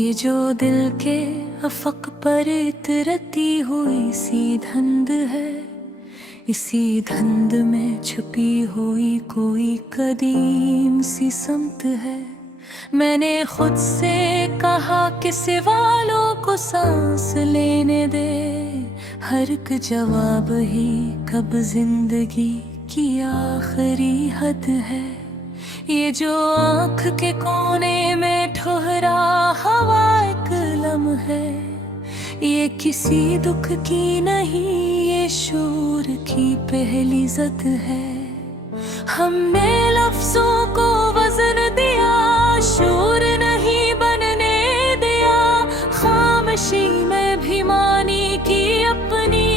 ये जो दिल के अफक पर इतरती हुई सी धुंध है, इसी धुंध में छुपी हुई कोई कदीम सी समत है। मैंने खुद से कहा कि सिवालों को सांस लेने दे, हर एक जवाब ही कब जिंदगी की आखिरी हद है। ये जो आँख के कोने में ठहरा हवा एक लम्हा है, ये किसी दुख की नहीं, ये शूर की पहली ज़द है। हमने लफ्ज़ों को वज़न दिया, शूर नहीं बनने दिया। खामोशी में भी मानी कि अपनी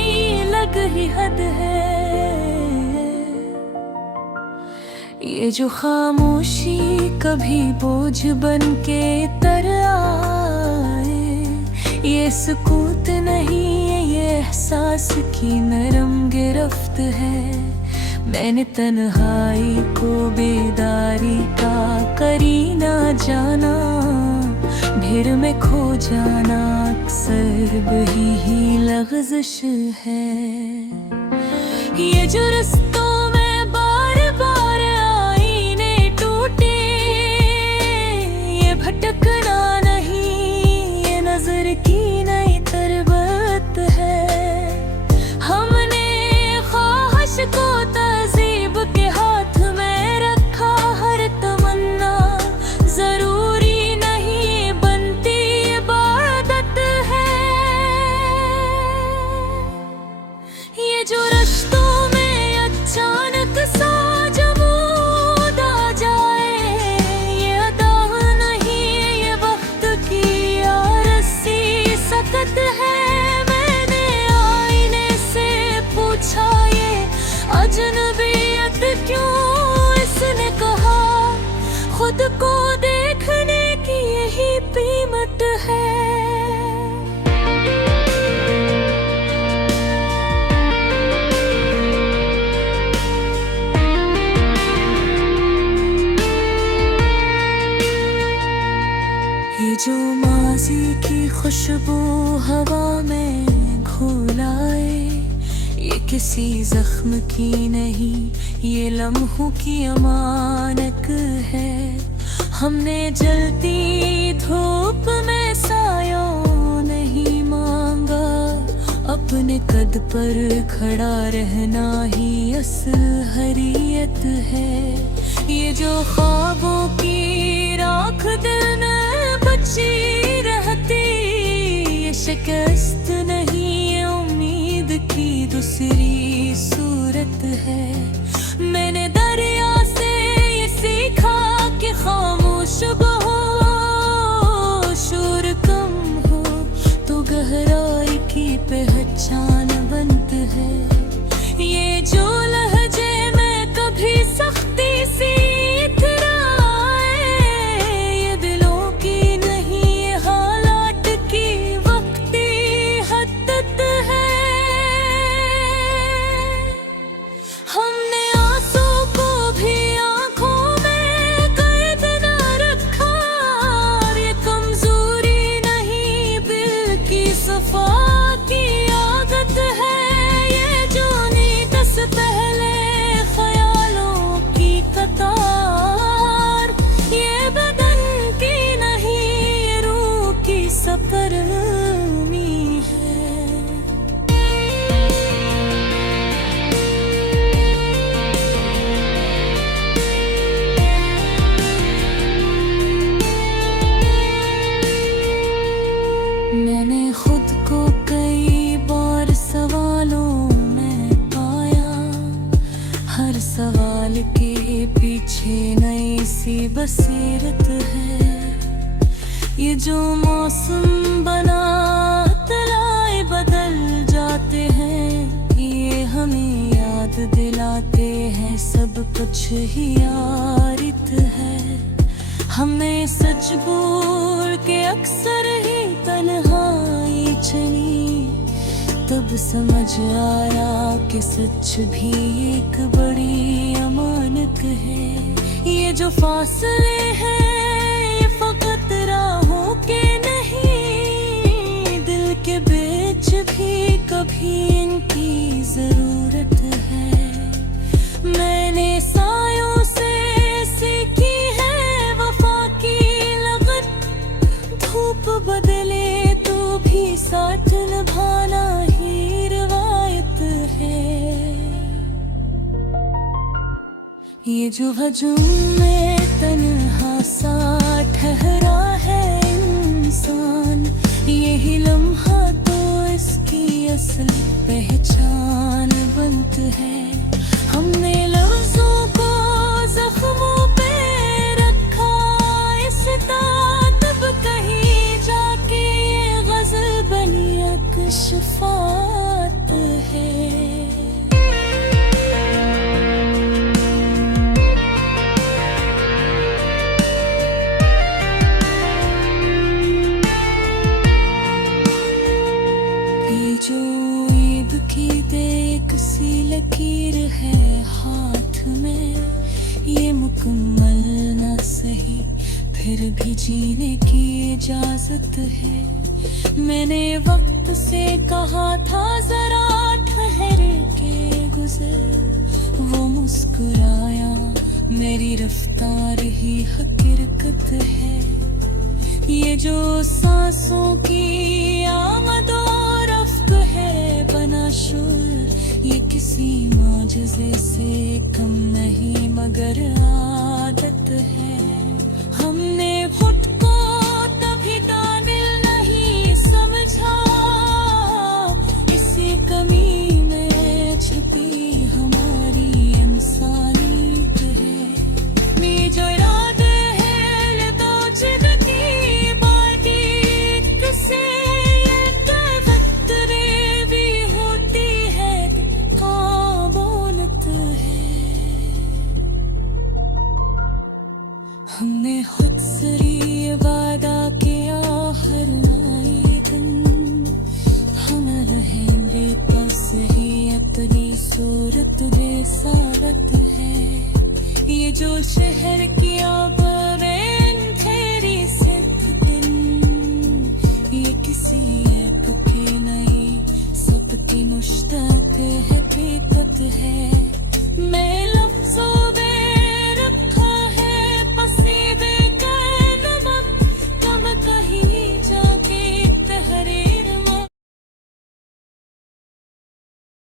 लग ही हद है। ये जो खामोशी कभी बोझ बन के तर आए, ये सुकूत नहीं है, ये एहसास की नरम गिरफ्त है। मैंने तन्हाई को बेदारी का करीना जाना, भीड़ में खो जाना अक्सर वही लग़ज़िश है। ये जो रस्तों में बार बार आईने टूटे, ये भटकना नहीं, ये नजर की नई तरबत है। हमने ख्वाहिश को तहज़ीब के हाथ में रखा, हर तमन्ना जरूरी नहीं बनती इबादत है। ये जो रिश्तों में अचानक सा जमूद आ जाए, ये अदा नहीं, ये वक्त की आरज़ी सकत है। मैंने आईने से पूछा ये अजनबियत क्यों, इसने कहा खुद को देखने की यही कीमत है। ये जो माज़ी की खुशबू हवा में घुलाए, ये किसी जख्म की नहीं, ये लम्हों की अमानत है। हमने जलती धूप में सायों नहीं मांगा, अपने कद पर खड़ा रहना ही असल हरीयत है। ये जो ख्वाबों की राख दिल में बची रहती, ये शिकस्त नहीं, ये उम्मीद की दूसरी सूरत है। मैंने दरिया से ये सीखा कि खामोश बहो, शोर कम हो तो गहराई की पहचान बनत है। ये जो लहजे में कभी सख्ती सी इतराए, ये दिलों की नहीं, ये हालात की वक्ती हद्दत है। हमने आंसू को भी आंखों में कैद न रखा, ये कमजोरी नहीं, दिल की सफा की आदत है। ये जो नींद से पहले ख्यालों की कतार, ये बदन की नहीं, ये रूह की सफरनी है। मैंने खुद को कई बार सवालों में पाया, हर सवाल के पीछे नई सी बसीरत है। ये जो मौसम बना तलाए बदल जाते हैं, ये हमें याद दिलाते हैं सब कुछ ही यारित है। हमने सच बोल के अक्सर ही तन्हाई चली, तब समझ आया कि सच भी एक बड़ी अमानत है। ये जो फासले हैं ये फकत राहों के नहीं, के बीच भी कभी इनकी जरूरत है। मैंने सायों से सीखी है वफा की लगन, धूप बदले तो भी साथ निभाना ही रिवायत है। ये जो हजूम में तन्हा सा ठहरा है इंसान, यही लम्हा तो इसकी असल पहचान बनत है। हमने लफ्जों को जख्मों पे रखा इस तब कहीं जाके ये गजल बनी अकशफात है। जो ईद की बेकसी लकीर है हाथ में, ये मुकम्मल न सही फिर भी जीने की इजाजत है। मैंने वक्त से कहा था जरा ठहर के गुजर, वो मुस्कुराया मेरी रफ्तार ही हकीकत है। ये जो सांसों की आमद और रफ्त है बना शुर, ये किसी मौजज़े से कम नहीं मगर आदत है। हमने खुद को तभी काबिल नहीं समझा, इसी कमी में छुपी हमारी इंसानियत है। ये जो यादें हैं तो जिंदगी हमने खुद से ये वादा किया हर आए दिन, हम रहेंगे बस ही अपनी सूरत बेसारत है। ये जो शहर